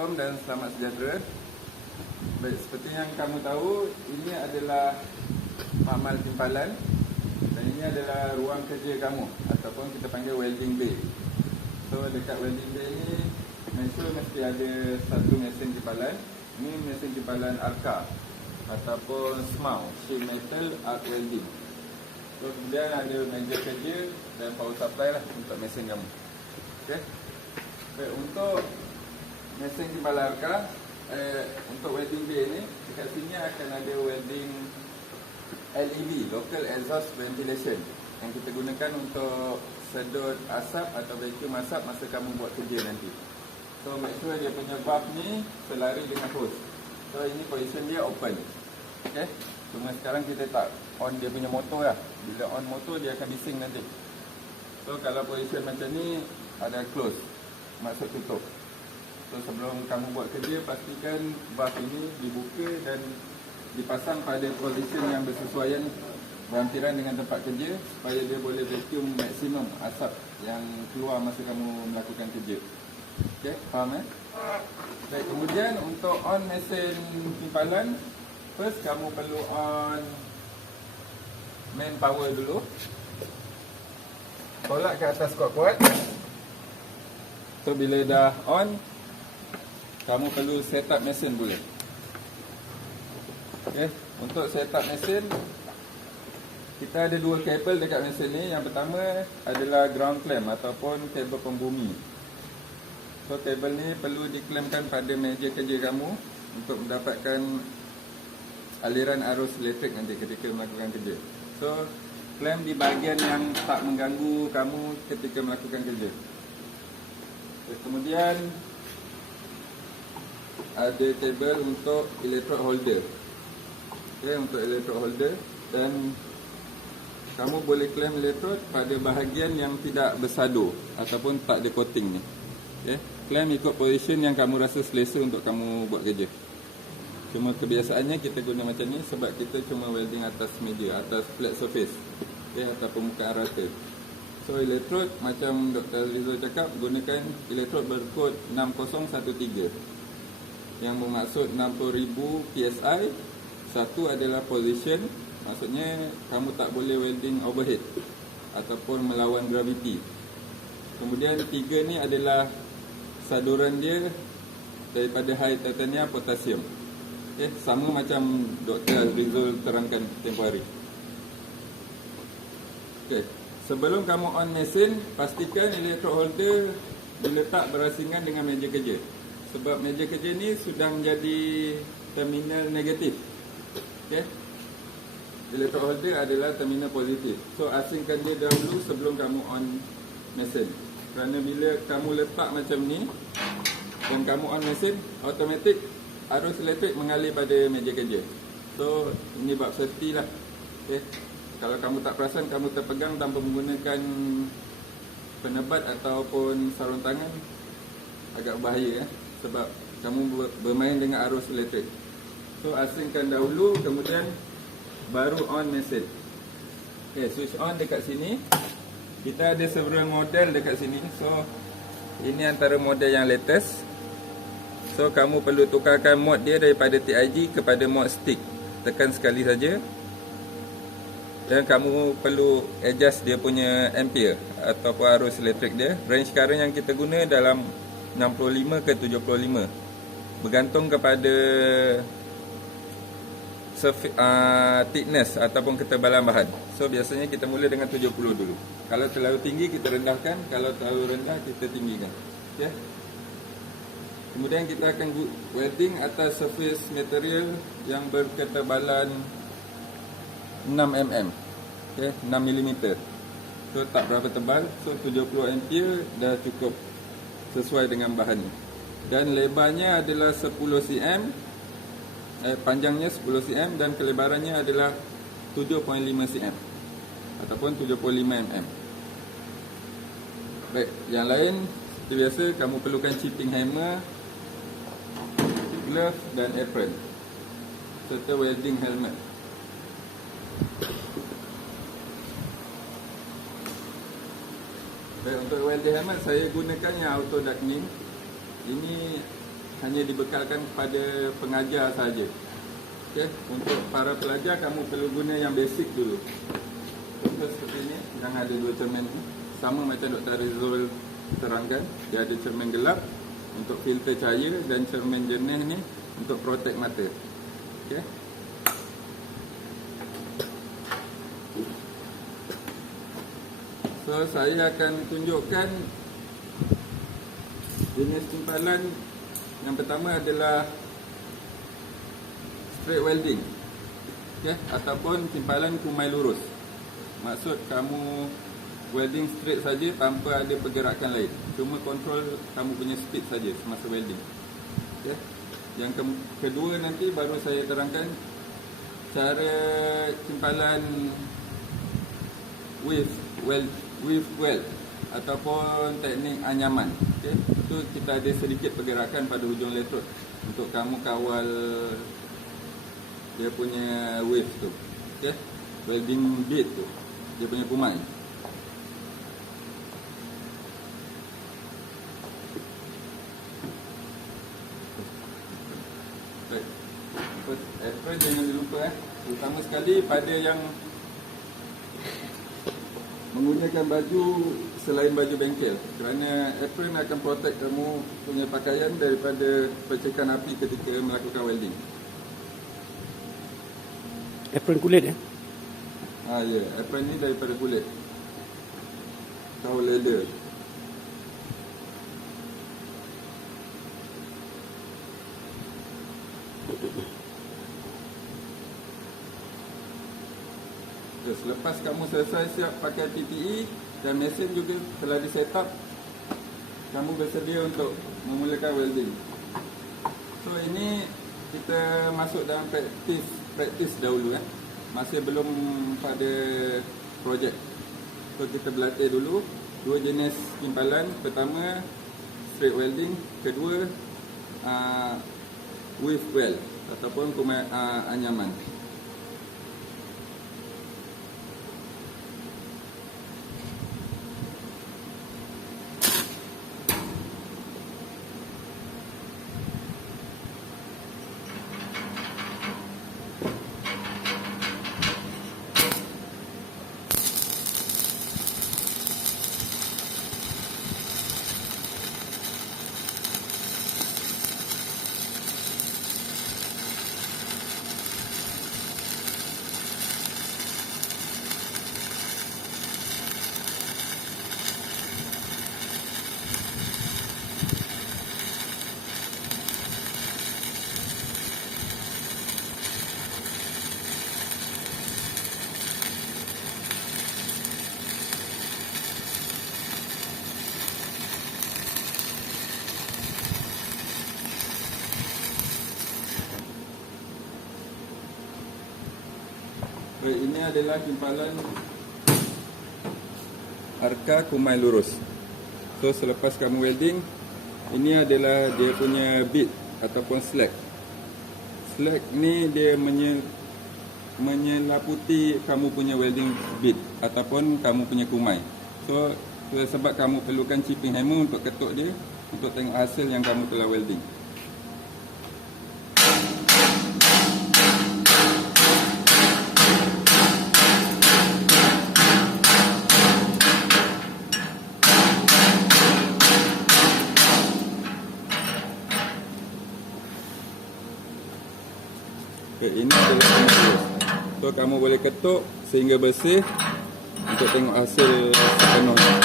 Assalamualaikum dan selamat sejahtera. Baik, seperti yang kamu tahu, ini adalah makmal timpalan dan ini adalah ruang kerja kamu ataupun kita panggil welding bay. So dekat welding bay ni mesti ada satu mesin timpalan. Ini mesin timpalan Arca ataupun SMAW, sheet metal arc welding. So kemudian ada meja kerja dan power supply lah untuk mesin kamu. Okey. Baik, untuk mesin timpalan Arca, untuk welding bay ni, dekat sini akan ada welding LEV, Local Exhaust Ventilation, yang kita gunakan untuk sedut asap atau vacuum asap masa kamu buat kerja nanti. So make sure dia punya valve ni selari dengan hose. So ini position dia open. Okay. Cuma sekarang kita tak on dia punya motor lah. Bila on motor dia akan bising nanti. So kalau position macam ni ada close, maksud tutup. So sebelum kamu buat kerja, pastikan valve ini dibuka dan dipasang pada position yang bersesuaian berhampiran dengan tempat kerja supaya dia boleh vacuum maksimum asap yang keluar masa kamu melakukan kerja. Okey, faham Baik, kemudian untuk on mesin timpalan, first kamu perlu on main power dulu. Tolak ke atas kuat-kuat. So bila dah on, kamu perlu set up mesin pula. Okay. Untuk set up mesin, kita ada dua kabel dekat mesin ni. Yang pertama adalah ground clamp ataupun kabel pembumi. So kabel ni perlu diklampkan pada meja kerja kamu untuk mendapatkan aliran arus elektrik nanti ketika melakukan kerja. So clamp di bahagian yang tak mengganggu kamu ketika melakukan kerja. Okay. Kemudian ada kabel untuk electrode holder. Okay, untuk electrode holder, dan kamu boleh clamp electrode pada bahagian yang tidak bersado ataupun tak ada coating ni. Okay, clamp ikut position yang kamu rasa selesa untuk kamu buat kerja. Cuma kebiasaannya kita guna macam ni sebab kita cuma welding atas meja, atas flat surface, okay, atau permukaan rata. So electrode macam Dr. Rizal cakap, gunakan electrode berkod 6013 yang bermaksud 60,000 PSI. Satu adalah position, maksudnya kamu tak boleh welding overhead ataupun melawan gravity. Kemudian 3 ni adalah saduran dia daripada high titanium potasium. Okay, sama macam Dr. Rizal terangkan tempoh hari. Okay. Sebelum kamu on mesin, pastikan electrode holder diletak berasingan dengan meja kerja. Sebab meja kerja ni sudah menjadi terminal negatif. Okay. Electrode holder adalah terminal positif. So asingkan dia dahulu sebelum kamu on mesin. Kerana bila kamu letak macam ni dan kamu on mesin, automatik arus elektrik mengalir pada meja kerja. So ini bab safety lah. Okay. Kalau kamu tak perasan, kamu terpegang tanpa menggunakan penebat ataupun sarung tangan, agak bahaya sebab kamu bermain dengan arus elektrik. So asingkan dahulu, kemudian baru on mesin. Okay, switch on dekat sini. Kita ada several model dekat sini. So ini antara model yang latest. So kamu perlu tukarkan mode dia daripada TIG kepada mode stick. Tekan sekali saja. Dan kamu perlu adjust dia punya ampere ataupun arus elektrik dia. Range current yang kita guna dalam 65 ke 75, bergantung kepada thickness ataupun ketebalan bahan. So biasanya kita mula dengan 70 dulu. Kalau terlalu tinggi kita rendahkan, kalau terlalu rendah kita tinggikan. Okay. Kemudian kita akan welding atas surface material yang berketebalan 6 mm. Okay, 6 mm. So tak berapa tebal. So 70 ampere dah cukup sesuai dengan bahan ni. Dan lebarnya adalah 10 cm, panjangnya 10 cm dan kelebarannya adalah 7.5 cm ataupun 75 mm. Baik, yang lain seperti biasa kamu perlukan chipping hammer, glove dan apron serta welding helmet. Baik, untuk welding helmet saya gunakan yang auto darkening. Ini hanya dibekalkan kepada pengajar saja. Okey, untuk para pelajar kamu perlu guna yang basic dulu. Contoh seperti ini yang ada dua cermin ni, sama macam Dr. Rizal terangkan, dia ada cermin gelap untuk filter cahaya dan cermin jernih ni untuk protect mata. Okey. So saya akan tunjukkan jenis timpalan. Yang pertama adalah straight welding, okay? Ataupun timpalan kumai lurus. Maksud kamu welding straight saja tanpa ada pergerakan lain, cuma kontrol kamu punya speed saja semasa welding, okay? Yang kedua nanti baru saya terangkan cara timpalan with weld ataupun teknik anyaman. Okay? Itu kita ada sedikit pergerakan pada hujung elektrod untuk kamu kawal dia punya wave tu. Okay? Welding bit tu, dia punya kumai. Baik. Apron jangan lupa terutama sekali pada yang menggunakan baju selain baju bengkel, kerana apron akan protect kamu punya pakaian daripada percikan api ketika melakukan welding. Apron kulit ya? Ya, apron ni daripada kulit atau leather. Selepas kamu selesai siap pakai PPE dan mesin juga telah di set up, kamu bersedia untuk memulakan welding. So ini kita masuk dalam praktis dahulu masih belum pada projek. So kita berlatih dulu dua jenis timpalan. Pertama straight welding, kedua with weld ataupun kumai anyaman. Ini adalah timpalan arka kumai lurus. So selepas kamu welding, ini adalah dia punya bit ataupun slack. Slack ni dia menyelaputi kamu punya welding bit ataupun kamu punya kumai. So sebab kamu perlukan chipping hammer untuk ketuk dia, untuk tengok hasil yang kamu telah welding. Okay, ini adalah lurus. So kamu boleh ketuk sehingga bersih untuk tengok hasil sepenuhnya.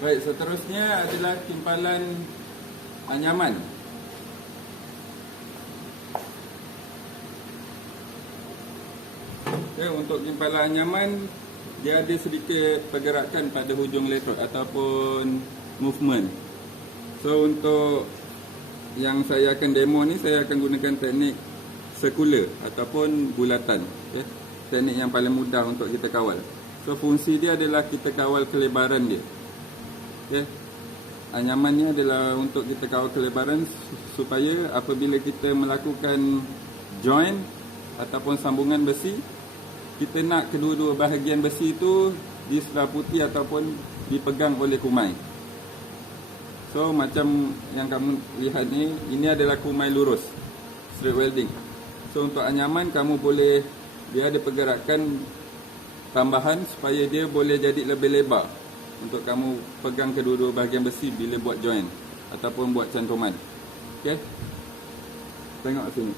Baik, seterusnya adalah timpalan anyaman. Okay, untuk timpalan anyaman, dia ada sedikit pergerakan pada hujung elektrod ataupun movement. So untuk yang saya akan demo ni, saya akan gunakan teknik circular ataupun bulatan. Okay? Teknik yang paling mudah untuk kita kawal. So fungsi dia adalah kita kawal kelebaran dia. Okay? anyaman ni adalah untuk kita kawal kelebaran supaya apabila kita melakukan join ataupun sambungan besi, kita nak kedua-dua bahagian besi itu diselaputi ataupun dipegang oleh kumai. So macam yang kamu lihat ni, ini adalah kumai lurus, straight welding. So untuk anyaman kamu boleh, dia ada pergerakan tambahan supaya dia boleh jadi lebih lebar untuk kamu pegang kedua-dua bahagian besi bila buat join ataupun buat cantuman. Okey. Tengok sini.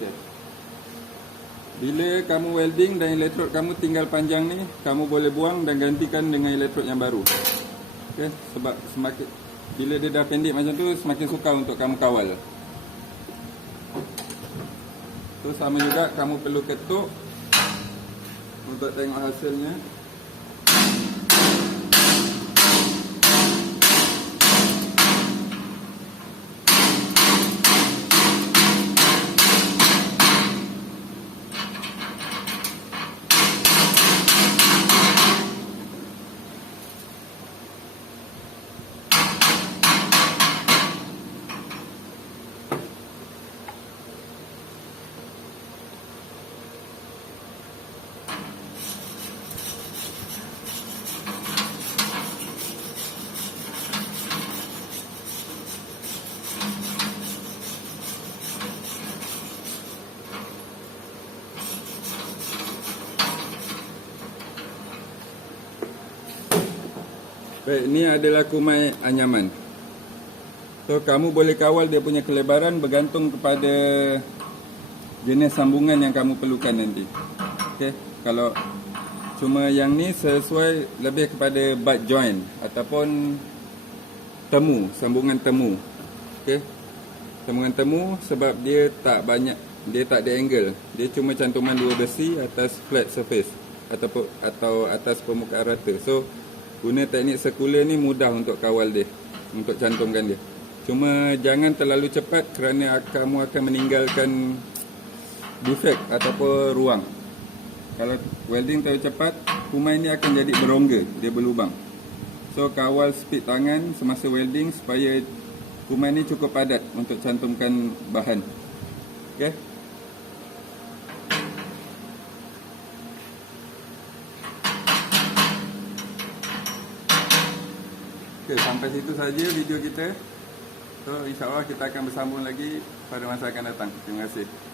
Okay. Bila kamu welding dan elektrod kamu tinggal panjang ni, kamu boleh buang dan gantikan dengan elektrod yang baru. Okay. Sebab semakin bila dia dah pendek macam tu, semakin sukar untuk kamu kawal. So sama juga kamu perlu ketuk untuk tengok hasilnya. Baik, ini adalah kumai anyaman. So kamu boleh kawal dia punya kelebaran bergantung kepada jenis sambungan yang kamu perlukan nanti. Okey, kalau cuma yang ni sesuai lebih kepada butt joint ataupun temu, sambungan temu. Okey. Sambungan temu sebab dia tak banyak, dia tak ada angle. Dia cuma cantuman dua besi atas flat surface atau atas permukaan rata. So guna teknik sekular ni mudah untuk kawal dia, untuk cantumkan dia. Cuma jangan terlalu cepat kerana kamu akan meninggalkan defect ataupun ruang. Kalau welding terlalu cepat, kumai ni akan jadi berongga, dia berlubang. So kawal speed tangan semasa welding supaya kumai ni cukup padat untuk cantumkan bahan. Okay. Okay, sampai situ saja video kita. So insyaAllah kita akan bersambung lagi pada masa akan datang. Terima kasih.